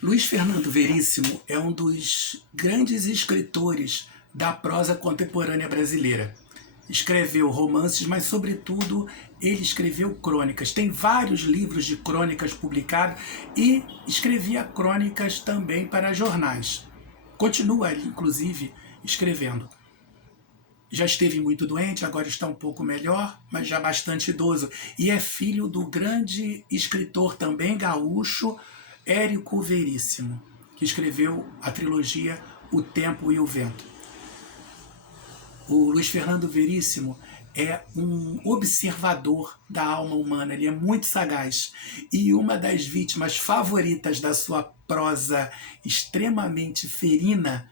Luiz Fernando Veríssimo é um dos grandes escritores da prosa contemporânea brasileira. Escreveu romances, mas, sobretudo, ele escreveu crônicas. Tem vários livros de crônicas publicados e escrevia crônicas também para jornais. Continua, inclusive, escrevendo. Já esteve muito doente, agora está um pouco melhor, mas já bastante idoso. E é filho do grande escritor também gaúcho, Érico Veríssimo, que escreveu a trilogia O Tempo e o Vento. O Luiz Fernando Veríssimo é um observador da alma humana, ele é muito sagaz. E uma das vítimas favoritas da sua prosa extremamente ferina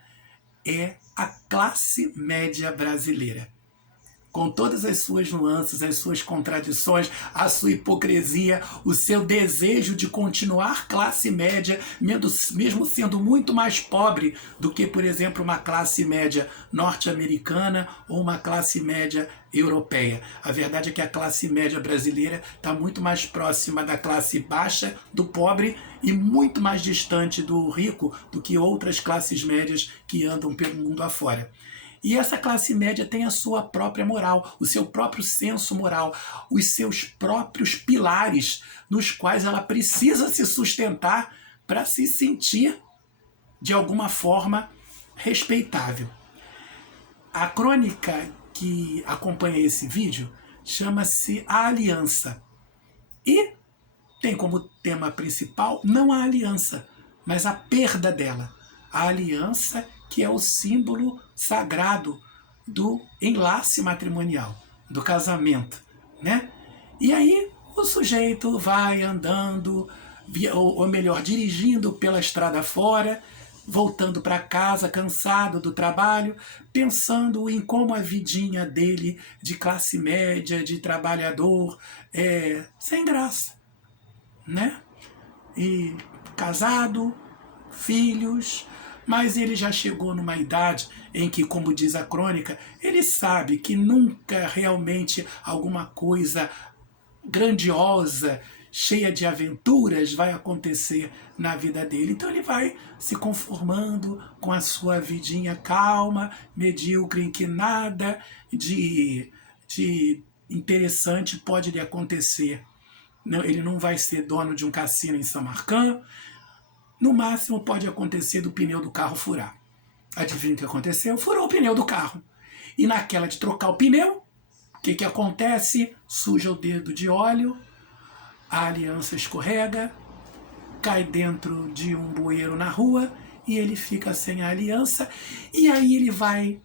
é a classe média brasileira. Com todas as suas nuances, as suas contradições, a sua hipocrisia, o seu desejo de continuar classe média, mesmo sendo muito mais pobre do que, por exemplo, uma classe média norte-americana ou uma classe média europeia. A verdade é que a classe média brasileira está muito mais próxima da classe baixa, do pobre, e muito mais distante do rico do que outras classes médias que andam pelo mundo afora. E essa classe média tem a sua própria moral, o seu próprio senso moral, os seus próprios pilares nos quais ela precisa se sustentar para se sentir, de alguma forma, respeitável. A crônica que acompanha esse vídeo chama-se A Aliança. E tem como tema principal não a aliança, mas a perda dela. A aliança, que é o símbolo sagrado do enlace matrimonial, do casamento, né? E aí o sujeito vai andando, ou melhor, dirigindo pela estrada fora, voltando para casa cansado do trabalho, pensando em como a vidinha dele de classe média, de trabalhador, é sem graça, né? E casado, filhos, mas ele já chegou numa idade em que, como diz a crônica, ele sabe que nunca realmente alguma coisa grandiosa, cheia de aventuras, vai acontecer na vida dele. Então ele vai se conformando com a sua vidinha calma, medíocre, em que nada de interessante pode lhe acontecer. Ele não vai ser dono de um cassino em Samarcã. No máximo pode acontecer do pneu do carro furar. Adivinha o que aconteceu? Furou o pneu do carro. E naquela de trocar o pneu, o que acontece? Suja o dedo de óleo, a aliança escorrega, cai dentro de um bueiro na rua e ele fica sem a aliança. E aí ele vai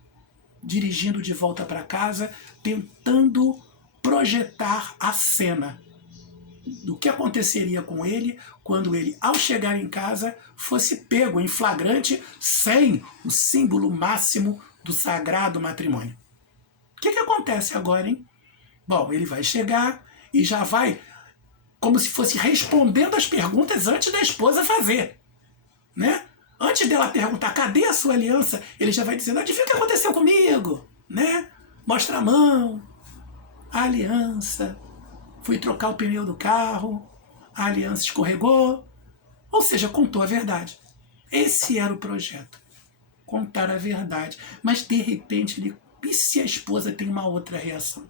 dirigindo de volta para casa, tentando projetar a cena do que aconteceria com ele quando ele, ao chegar em casa, fosse pego em flagrante sem o símbolo máximo do sagrado matrimônio. O que acontece agora, hein? Bom, ele vai chegar e já vai como se fosse respondendo as perguntas antes da esposa fazer, né? Antes dela perguntar, cadê a sua aliança? Ele já vai dizendo, adivinha o que aconteceu comigo? Né? Mostra a mão, a aliança, fui trocar o pneu do carro, a aliança escorregou, ou seja, contou a verdade. Esse era o projeto, contar a verdade. Mas de repente, e se a esposa tem uma outra reação?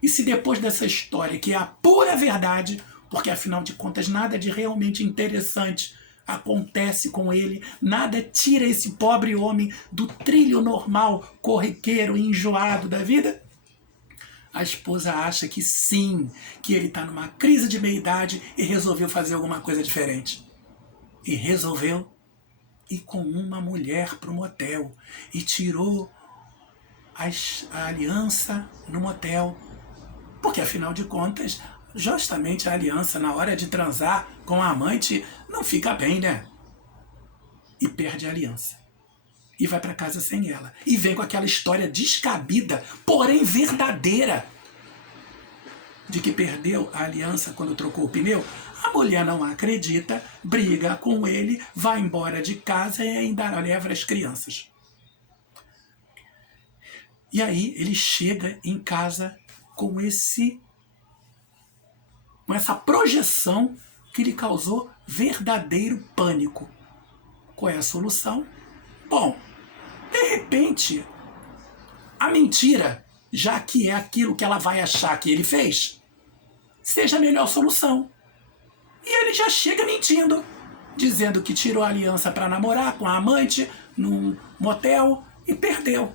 E se depois dessa história, que é a pura verdade, porque afinal de contas nada de realmente interessante acontece com ele, nada tira esse pobre homem do trilho normal, corriqueiro e enjoado da vida, a esposa acha que sim, que ele está numa crise de meia-idade e resolveu fazer alguma coisa diferente. E resolveu ir com uma mulher para o motel e tirou a aliança no motel. Porque, afinal de contas, justamente a aliança na hora de transar com a amante não fica bem, né? E perde a aliança. E vai para casa sem ela. E vem com aquela história descabida, porém verdadeira, de que perdeu a aliança quando trocou o pneu. A mulher não acredita, briga com ele, vai embora de casa e ainda leva as crianças. E aí ele chega em casa com essa projeção que lhe causou verdadeiro pânico. Qual é a solução? Bom, de repente, a mentira, já que é aquilo que ela vai achar que ele fez, seja a melhor solução. E ele já chega mentindo, dizendo que tirou a aliança para namorar com a amante num motel e perdeu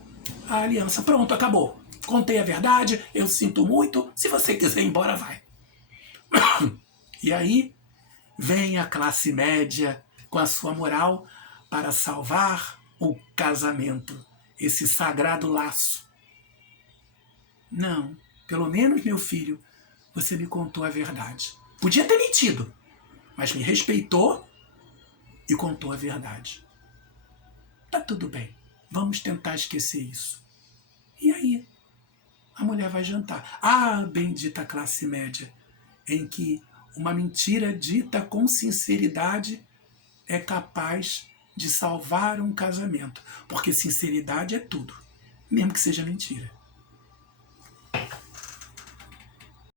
a aliança. Pronto, acabou. Contei a verdade, eu sinto muito, se você quiser ir embora, vai. E aí vem a classe média com a sua moral para salvar o casamento, esse sagrado laço. Não, pelo menos, meu filho, você me contou a verdade. Podia ter mentido, mas me respeitou e contou a verdade. Tá tudo bem, vamos tentar esquecer isso. E aí, a mulher vai jantar. Ah, bendita classe média, em que uma mentira dita com sinceridade é capaz de salvar um casamento. Porque sinceridade é tudo, mesmo que seja mentira.